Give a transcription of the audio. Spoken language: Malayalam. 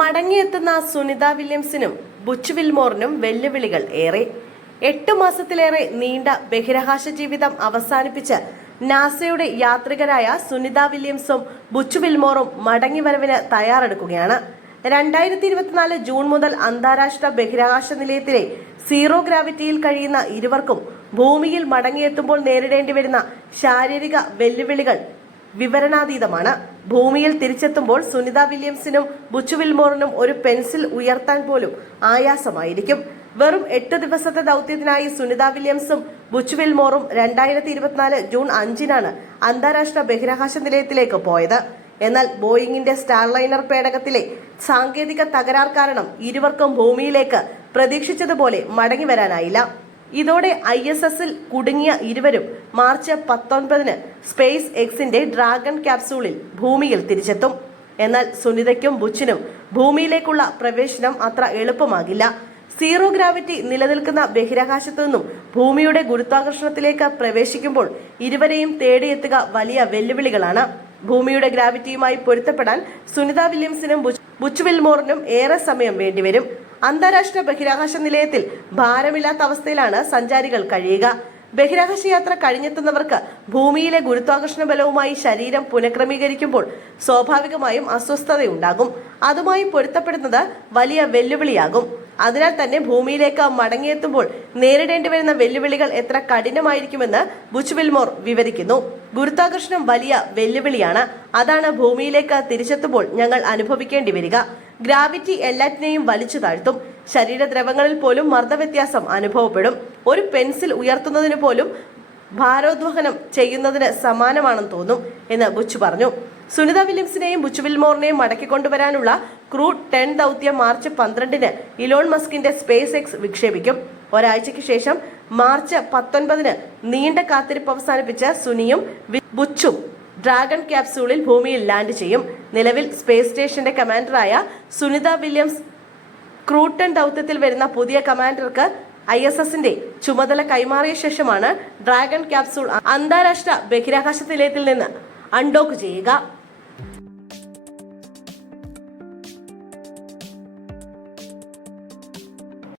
മടങ്ങിയെത്തുന്ന സുനിത വില്യംസിനും ബുച്ച് വിൽമോറിനും വെല്ലുവിളികൾ ഏറെ. 8 മാസത്തിലേറെ നീണ്ട ബഹിരാകാശ ജീവിതം അവസാനിപ്പിച്ച് നാസയുടെ യാത്രികരായ സുനിത വില്യംസും ബുച്ച് വിൽമോറും മടങ്ങിവരവിന് തയ്യാറെടുക്കുകയാണ്. 2024 ജൂൺ മുതൽ അന്താരാഷ്ട്ര ബഹിരാകാശ നിലയത്തിലെ സീറോ ഗ്രാവിറ്റിയിൽ കഴിയുന്ന ഇരുവർക്കും ഭൂമിയിൽ മടങ്ങിയെത്തുമ്പോൾ നേരിടേണ്ടി വരുന്ന ശാരീരിക വെല്ലുവിളികൾ വിവരണാതീതമാണ്. ഭൂമിയിൽ തിരിച്ചെത്തുമ്പോൾ സുനിത വില്യംസിനും ബുച്ച് വിൽമോറിനും ഒരു പെൻസിൽ ഉയർത്താൻ പോലും ആയാസമായിരിക്കും. വെറും 8 ദിവസത്തെ ദൗത്യത്തിനായി സുനിത വില്യംസും ബുച്ച് വിൽമോറും 2024 ജൂൺ 5-നാണ് അന്താരാഷ്ട്ര ബഹിരാകാശ നിലയത്തിലേക്ക് പോയത്. എന്നാൽ ബോയിങ്ങിന്റെ സ്റ്റാർലൈനർ പേടകത്തിലെ സാങ്കേതിക തകരാർ കാരണം ഇരുവർക്കും ഭൂമിയിലേക്ക് പ്രതീക്ഷിച്ചതുപോലെ മടങ്ങി വരാനായില്ല. ഇതോടെ ISS-ൽ കുടുങ്ങിയ ഇരുവരും മാർച്ച് 19-ന് സ്പേസ് എക്സിന്റെ ഡ്രാഗൺ ക്യാപ്സൂളിൽ ഭൂമിയിൽ തിരിച്ചെത്തും. എന്നാൽ സുനിതയ്ക്കും ബുച്ചിനും ഭൂമിയിലേക്കുള്ള പ്രവേശനം അത്ര എളുപ്പമാകില്ല. സീറോ ഗ്രാവിറ്റി നിലനിൽക്കുന്ന ബഹിരാകാശത്തു നിന്നും ഭൂമിയുടെ ഗുരുത്വാകർഷണത്തിലേക്ക് പ്രവേശിക്കുമ്പോൾ ഇരുവരെയും തേടിയെത്തുക വലിയ വെല്ലുവിളികളാണ്. ഭൂമിയുടെ ഗ്രാവിറ്റിയുമായി പൊരുത്തപ്പെടാൻ സുനിത വില്യംസിനും ബുച്ച് വിൽമോറിനും ഏറെ സമയം വേണ്ടിവരും. അന്താരാഷ്ട്ര ബഹിരാകാശ നിലയത്തിൽ ഭാരമില്ലാത്ത അവസ്ഥയിലാണ് സഞ്ചാരികൾ കഴിയുക. ബഹിരാകാശ യാത്ര കഴിഞ്ഞെത്തുന്നവർക്ക് ഭൂമിയിലെ ഗുരുത്വാകർഷണ ബലവുമായി ശരീരം പുനഃക്രമീകരിക്കുമ്പോൾ സ്വാഭാവികമായും അസ്വസ്ഥതയുണ്ടാകും. അതുമായി പൊരുത്തപ്പെടുന്നത് വലിയ വെല്ലുവിളിയാകും. അതിനാൽ തന്നെ ഭൂമിയിലേക്ക് മടങ്ങിയെത്തുമ്പോൾ നേരിടേണ്ടി വരുന്ന വെല്ലുവിളികൾ എത്ര കഠിനമായിരിക്കുമെന്ന് ബുച്ച് വിൽമോർ വിവരിക്കുന്നു. ഗുരുത്വാകർഷണം വലിയ വെല്ലുവിളിയാണ്. അതാണ് ഭൂമിയിലേക്ക് തിരിച്ചെത്തുമ്പോൾ ഞങ്ങൾ അനുഭവിക്കേണ്ടി വരിക. ഗ്രാവിറ്റി എല്ലാറ്റിനെയും വലിച്ചു താഴ്ത്തും. ശരീരദ്രവങ്ങളിൽ പോലും മർദ്ദവ്യത്യാസം അനുഭവപ്പെടും. ഒരു പെൻസിൽ ഉയർത്തുന്നതിന് പോലും ഭാരോദ്വഹനം ചെയ്യുന്നതിന് സമാനമാണെന്ന് തോന്നും എന്ന് ബുച്ച് പറഞ്ഞു. സുനിത വില്യംസിനെയും ബുച്ച് വിൽമോറിനെയും മടക്കിക്കൊണ്ടുവരാനുള്ള ക്രൂ 10 ദൗത്യം മാർച്ച് 12-ന് ഇലോൺ മസ്കിന്റെ സ്പേസ് എക്സ് വിക്ഷേപിക്കും. ഒരാഴ്ചയ്ക്ക് ശേഷം മാർച്ച് 19-ന് നീണ്ട കാത്തിരിപ്പ് അവസാനിപ്പിച്ച സുനിയും ബുച്ചും ഡ്രാഗൺ ക്യാപ്സൂളിൽ ഭൂമിയിൽ ലാൻഡ് ചെയ്യും. നിലവിൽ സ്പേസ് സ്റ്റേഷന്റെ കമാൻഡറായ സുനിത വില്യംസ് ക്രൂ 10 ദൗത്യത്തിൽ വരുന്ന പുതിയ കമാൻഡർക്ക് ISS-ന്റെ ചുമതല കൈമാറിയ ശേഷമാണ് ഡ്രാഗൺ ക്യാപ്സൂൾ അന്താരാഷ്ട്ര ബഹിരാകാശ നിലയത്തിൽ നിന്ന് അൺഡോക്ക് ചെയ്യുക.